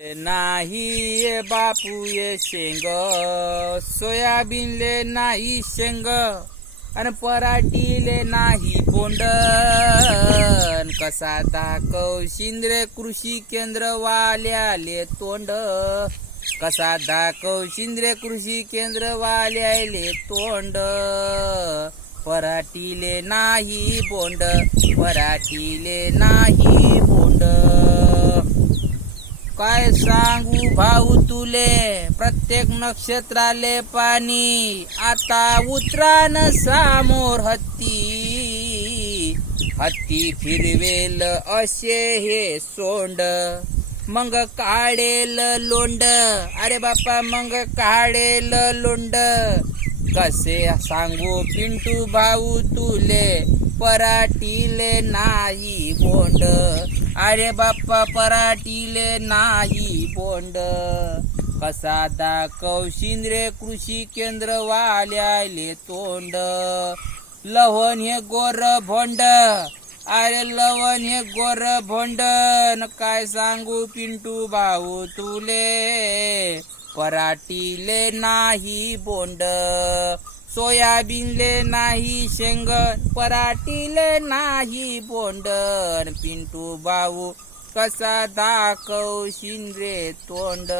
नाही ये बापू ये शेंग, सोयाबीनले नाही शेंग, अन पराठीले नाही बोंड. कसा दाखव शिंद्रे कृषी केंद्र वाल्याले तोंड. कसा दाखव शिंद्रे कृषी केंद्र वाल्याले तोंड. पराठीले नाही बोंड, पराठीले नाही बोंड. काय सांगू भाऊ तुले, प्रत्येक नक्षत्राले पाणी. आता उतरान सामोर हत्ती, हत्ती फिरवेल असे हे सोंड. मग काढेल लोंड, अरे बापा मग काढेल लोंड. कसे सांगू पिंटू भाऊ तुले, पराठीले नाही बोंड. अरे बाप्पा पराठीले नाही बोंड. कसा दाखव शिंद्रे कृषी केंद्र वाल्याले तोंड. लवण हे गोर भोंड, अरे लवण हे गोर भोंड. न काय सांगू पिंटू भाऊ तुले, पराठीले नाही बोंड. सोयाबीनले नाही शेंग, पराठीले नाही बोंड. पिंटू भाऊ कसा दाखव शिंद्रे तोंड.